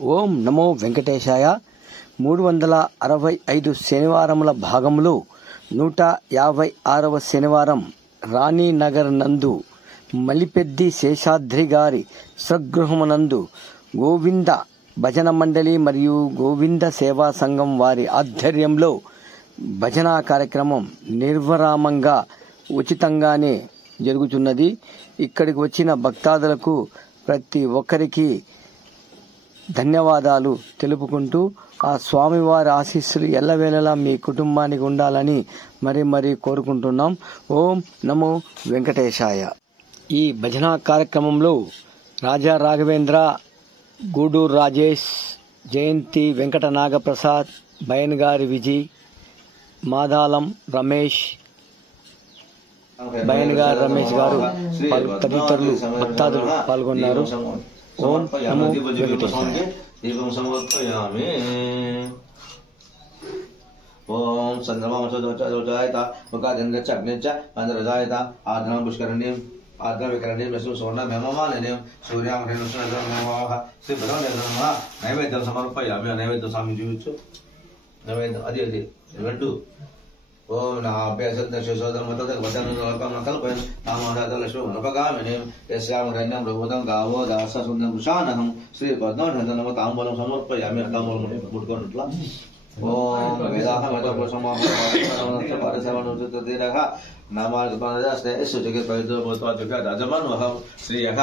ఓం నమో వెంకటేశాయ. 365 శనివారముల భాగములు 156వ శనివారం రాణీనగర్ నందు మలిపెద్ది శేషాద్రి గారి స్వగృహమునందు గోవింద భజన మండలి మరియు గోవింద సేవా సంఘం వారి ఆధ్వర్యంలో భజన కార్యక్రమం నిర్విరామంగా ఉచితంగానే జరుగుతున్నది. ఇక్కడికి వచ్చిన భక్తాదులకు ప్రతి ఒక్కరికి ధన్యవాదాలు తెలుపుకుంటూ ఆ స్వామివారి ఆశీస్సులు ఎల్లవేళలా మీ కుటుంబానికి ఉండాలని మరీ కోరుకుంటున్నాం. ఓం నమో వెంకటేశాయ. ఈ భజన కార్యక్రమంలో రాజా రాఘవేంద్ర, గూడూరు రాజేష్, జయంతి వెంకట నాగప్రసాద్, బయన్గారి విజయ్, మాదాలం రమేష్, బయన్గారి రమేష్ గారు తదితరులు భక్తాదులు పాల్గొన్నారు. ఓం నమో వెంకటేశాయ. ఓం చంద్రమామోచాయత ముఖాదింద్రచ అగ్నిచ మందరజాయత ఆర్ద్రం పుష్కరణీం ఆర్ద్ర వికరణీం విష్ణు సువర్ణ మేమమాలినీం సూర్యామహేణ మేమవాహ శ్రీ భగవాన్ నైవేద్యం సమర్పయామి. నైవేద్యం స్వామి చూపించు. నైవేద్యం అది రెండు. ఓం నా అభ్యాస శిశోదరం కల్పయం నామలక్ష్మీపగామినీం యస్యాం రఘుతం గావో దాస సుందరం కుషానహం శ్రీ పద్మం తాంబూలం సమర్పయామి. తాంబూలం ముట్టుకోనట్లా. ఓం వేదాహమేదాహ నామాజమన్వహం శ్రీయః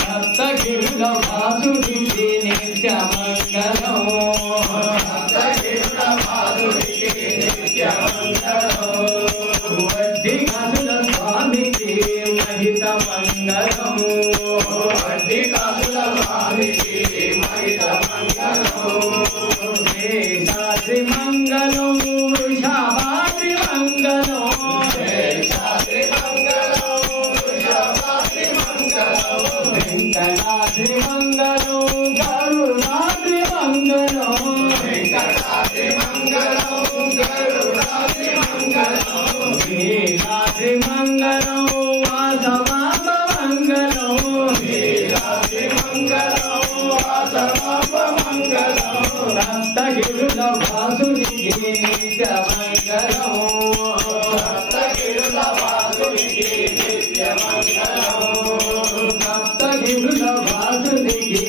సప్తగిరుల వాసుడికి నిత్య మంగళం వడ్డీ కాసుల స్వామికి మహిత మంగళం శేషాద్రి మంగళం వృషభాద్రి మంగళం వెంకటాద్రి మంగళం గరుడాద్రి మంగళం నీలాద్రి మంగళం వాసవామ మంగళం సప్తగిరుల వాసుడికి నిత్య మంగళం సప్తగిరుల వాసుడికి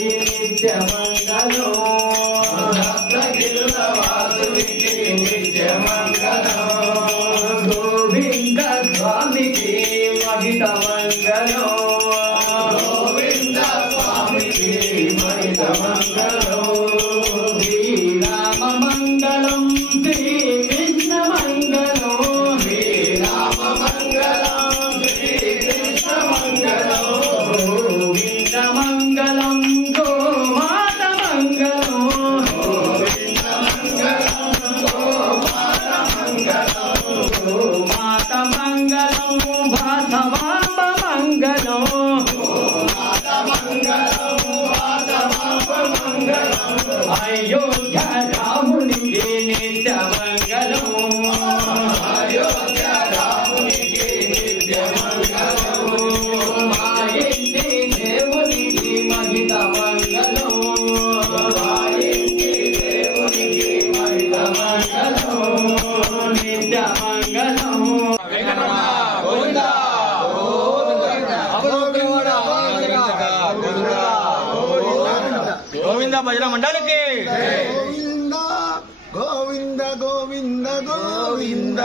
నిత్య మంగళం గోవింద స్వామికి మహిత మంగళం శ్రీరామ మంగళం శ్రీకృష్ణ మంగళం గోవింద మంగళం గోమాత మంగళం గోమాత మంగళం వాసవాంబ మంగళం అయోధ్య రామునికి నిత్య మంగళం మా ఇంటి దేవునికి మహిత మంగళం నిత్య మంగళం గోవింద భజన మండలికి గోవింద గోవింద గోవింద గోవింద